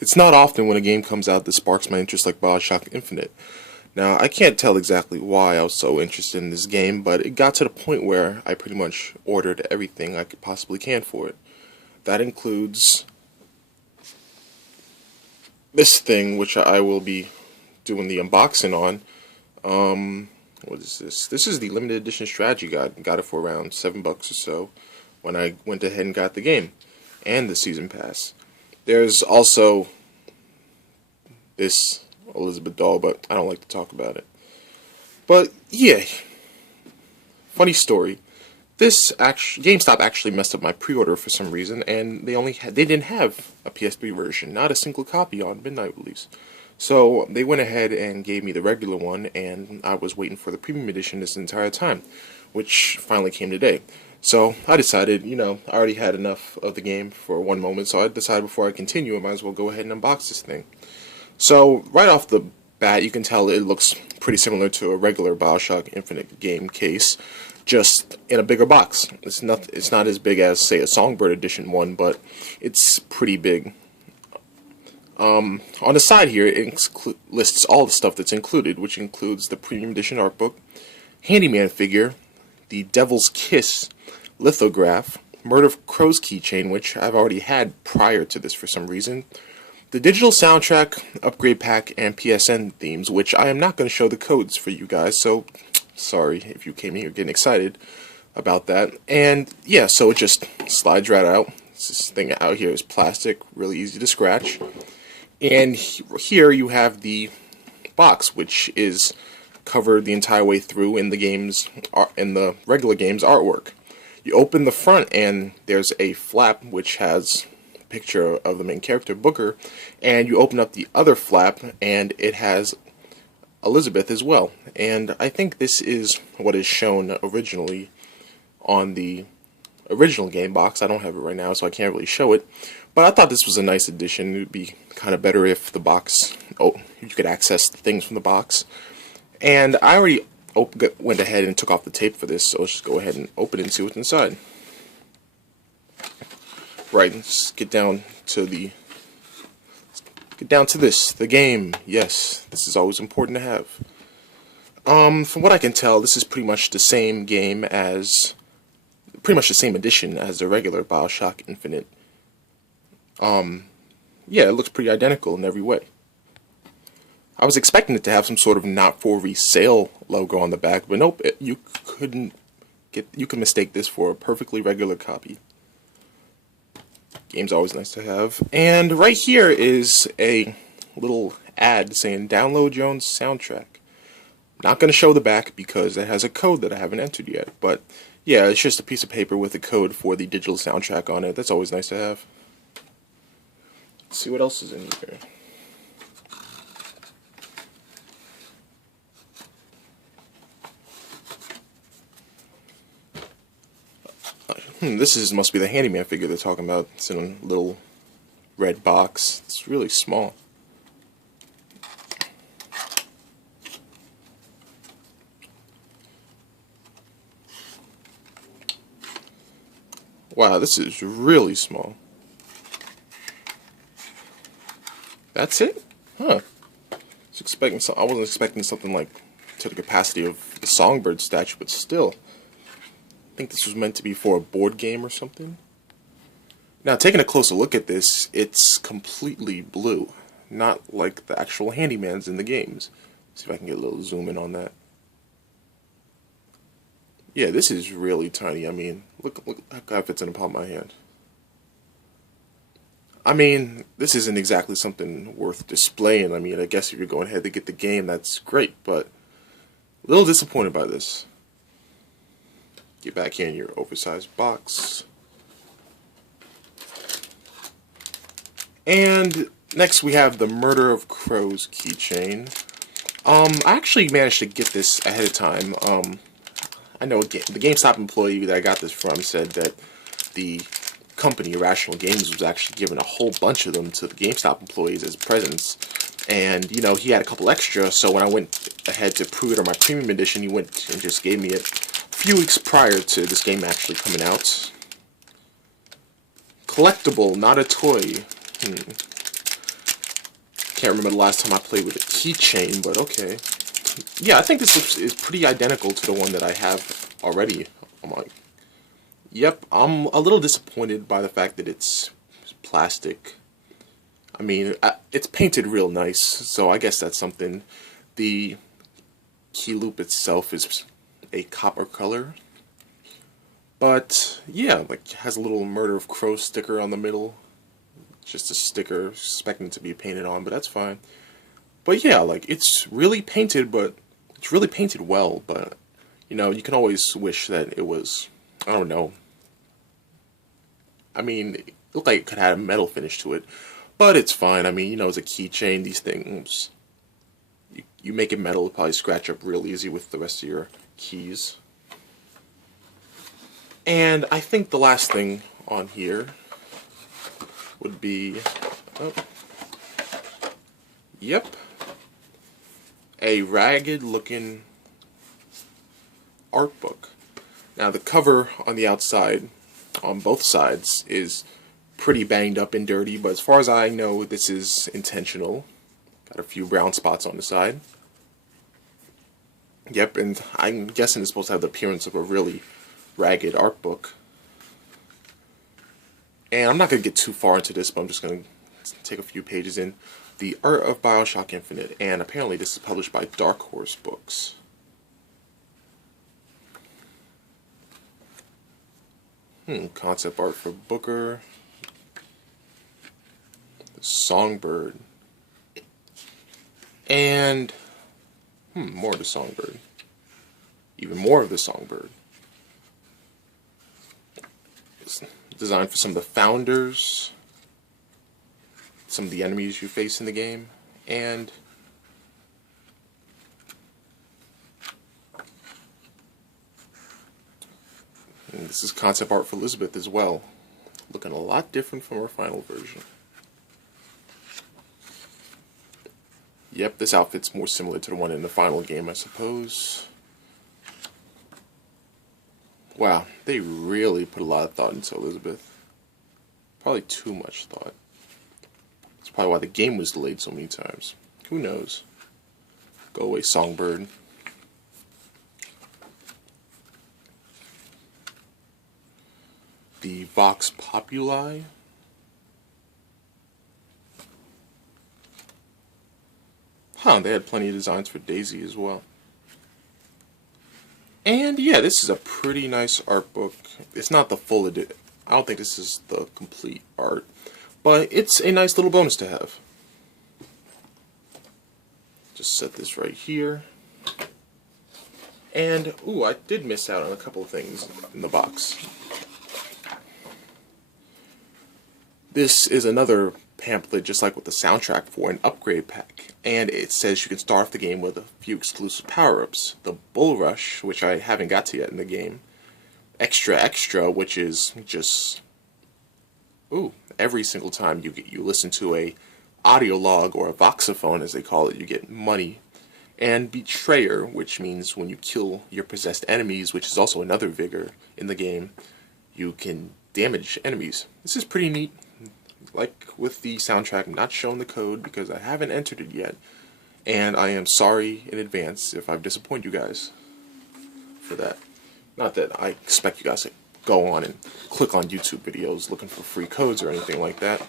It's not often when a game comes out that sparks my interest like BioShock Infinite. Now, I can't tell exactly why I was so interested in this game, but it got to the point where I pretty much ordered everything I could possibly can for it. That includes this thing, which I will be doing the unboxing on. What is this? This is the limited edition strategy guide. Got it for around $7 or so when I went ahead and got the game and the season pass. There's also this Elizabeth doll, but I don't like to talk about it. But yeah, funny story. GameStop actually messed up my pre-order for some reason, and they didn't have a PS3 version, not a single copy on midnight release. So they went ahead and gave me the regular one, and I was waiting for the premium edition this entire time, which finally came today. So I decided, I already had enough of the game for one moment, so I decided before I continue, I might as well go ahead and unbox this thing. So right off the bat, you can tell it looks pretty similar to a regular BioShock Infinite game case, just in a bigger box. It's not as big as, say, a Songbird Edition one, but it's pretty big. On the side here, it lists all the stuff that's included, which includes the Premium Edition art book, Handyman figure, the Devil's Kiss lithograph, Murder Crow's keychain, which I've already had prior to this for some reason, the digital soundtrack, upgrade pack, and PSN themes, which I am not going to show the codes for you guys, so sorry if you came here getting excited about that. And yeah, so it just slides right out. This thing out here is plastic, really easy to scratch. And here you have the box, which is covered the entire way through in the regular game's artwork. You open the front and there's a flap which has a picture of the main character, Booker, and you open up the other flap and it has Elizabeth as well. And I think this is what is shown originally on the original game box. I don't have it right now, so I can't really show it. But I thought this was a nice addition. It would be kind of better if the box, you could access the things from the box. And I already went ahead and took off the tape for this, so let's just go ahead and open it and see what's inside. Right, let's get down to the game. Yes, this is always important to have. From what I can tell, this is pretty much the same game as, pretty much the same edition as the regular BioShock Infinite. Yeah, it looks pretty identical in every way. I was expecting it to have some sort of not for resale logo on the back, but nope, you can mistake this for a perfectly regular copy. Game's always nice to have. And right here is a little ad saying download your own soundtrack. Not going to show the back because it has a code that I haven't entered yet, but yeah, it's just a piece of paper with a code for the digital soundtrack on it. That's always nice to have. Let's see what else is in here. This must be the Handyman figure they're talking about. It's in a little red box. It's really small. Wow, this is really small. That's it? Huh. I wasn't expecting something like to the capacity of the Songbird statue, but still. I think this was meant to be for a board game or something. Now, taking a closer look at this, it's completely blue. Not like the actual handymans in the games. See if I can get a little zoom in on that. Yeah, this is really tiny. I mean, look how it fits in the palm of my hand. I mean, this isn't exactly something worth displaying. I mean, I guess if you're going ahead to get the game, that's great, but a little disappointed by this. Get back here in your oversized box. And next we have the Murder of Crow's keychain. I actually managed to get this ahead of time. I know the GameStop employee that I got this from said that the company, Irrational Games, was actually giving a whole bunch of them to the GameStop employees as presents. And, he had a couple extra, so when I went ahead to pre-order my premium edition, he went and just gave me it a few weeks prior to this game actually coming out. Collectible, not a toy. Can't remember the last time I played with a keychain, but okay. Yeah, I think this is pretty identical to the one that I have already. I'm like, yep, I'm a little disappointed by the fact that it's plastic. I mean, it's painted real nice, so I guess that's something. The key loop itself is a copper color. But, yeah, like, has a little Murder of Crow sticker on the middle. Just a sticker, expecting it to be painted on, but that's fine. But yeah, like, it's really painted, but it's really painted well, but, you know, you can always wish that it was, I don't know. I mean, it looked like it could have a metal finish to it, but it's fine. I mean, you know, it's a keychain, these things, you make it metal, it'll probably scratch up real easy with the rest of your keys. And I think the last thing on here would be, oh, yep, a ragged looking art book. Now the cover on the outside, on both sides, is pretty banged up and dirty, but as far as I know, this is intentional. Got a few brown spots on the side. Yep, and I'm guessing it's supposed to have the appearance of a really ragged art book. And I'm not going to get too far into this, but I'm just going to take a few pages in. The Art of BioShock Infinite, and apparently this is published by Dark Horse Books. Concept art for Booker. The Songbird. And, more of the Songbird. Even more of the Songbird. It's designed for some of the founders, some of the enemies you face in the game, and this is concept art for Elizabeth as well, looking a lot different from her final version. Yep, this outfit's more similar to the one in the final game, I suppose. Wow, they really put a lot of thought into Elizabeth. Probably too much thought. That's probably why the game was delayed so many times. Who knows? Go away, Songbird. The Vox Populi. They had plenty of designs for Daisy as well. And yeah, this is a pretty nice art book. It's not the full edition. I don't think this is the complete art, but it's a nice little bonus to have. Just set this right here. And, ooh, I did miss out on a couple of things in the box. This is another pamphlet, just like with the soundtrack, for an upgrade pack. And it says you can start off the game with a few exclusive power-ups. The Bull Rush, which I haven't got to yet in the game. Extra Extra, which is just, ooh, every single time you listen to a audio log or a voxophone, as they call it, you get money. And Betrayer, which means when you kill your possessed enemies, which is also another vigor in the game, you can damage enemies. This is pretty neat. Like with the soundtrack, I'm not showing the code because I haven't entered it yet. And I am sorry in advance if I've disappointed you guys for that. Not that I expect you guys to go on and click on YouTube videos looking for free codes or anything like that.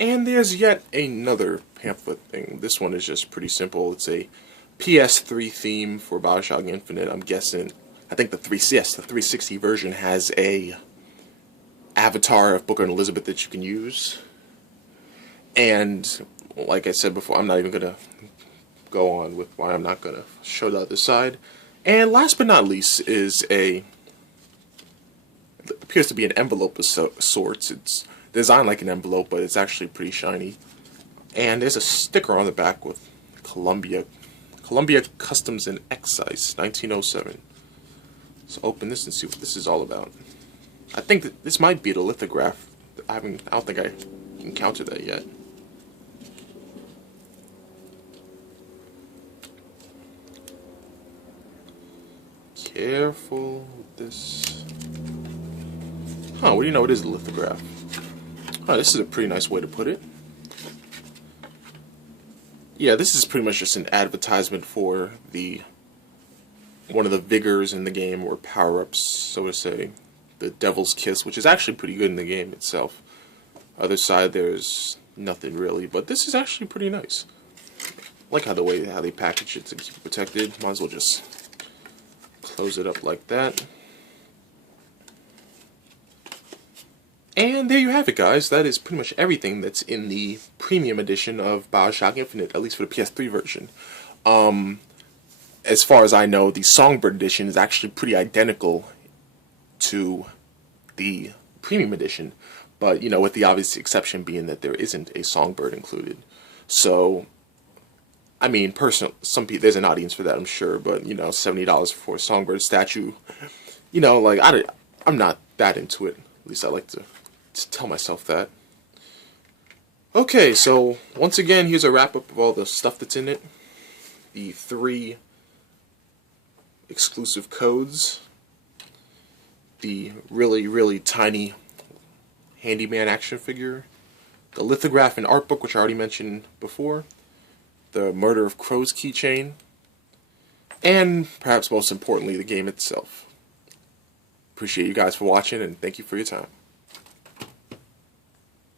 And there's yet another pamphlet thing. This one is just pretty simple. It's a PS3 theme for BioShock Infinite. I'm guessing, I think the 360 version has a avatar of Booker and Elizabeth that you can use. And like I said before, I'm not even going to go on with why I'm not going to show the other side. And last but not least is it appears to be an envelope of sorts. It's designed like an envelope, but it's actually pretty shiny. And there's a sticker on the back with Columbia Customs and Excise, 1907. So open this and see what this is all about. I think that this might be the lithograph. I don't think I encountered that yet. Careful with this. What do you know? It is a lithograph. Oh, this is a pretty nice way to put it. Yeah, this is pretty much just an advertisement for one of the vigors in the game, or power-ups, so to say. The Devil's Kiss, which is actually pretty good in the game itself. Other side, there's nothing really, but this is actually pretty nice. I like how they package it to keep it protected. Might as well just close it up like that. And there you have it, guys. That is pretty much everything that's in the premium edition of BioShock Infinite, at least for the PS3 version. As far as I know, the Songbird edition is actually pretty identical to the premium edition, but, you know, with the obvious exception being that there isn't a Songbird included. So, I mean, there's an audience for that, I'm sure, but, you know, $70 for a Songbird statue, you know, like, I'm not that into it. At least I like to tell myself that. Okay, so once again, here's a wrap-up of all the stuff that's in it. The 3 exclusive codes. The really, really tiny handyman action figure. The lithograph and art book, which I already mentioned before. The Murder of Crows keychain. And, perhaps most importantly, the game itself. Appreciate you guys for watching, and thank you for your time.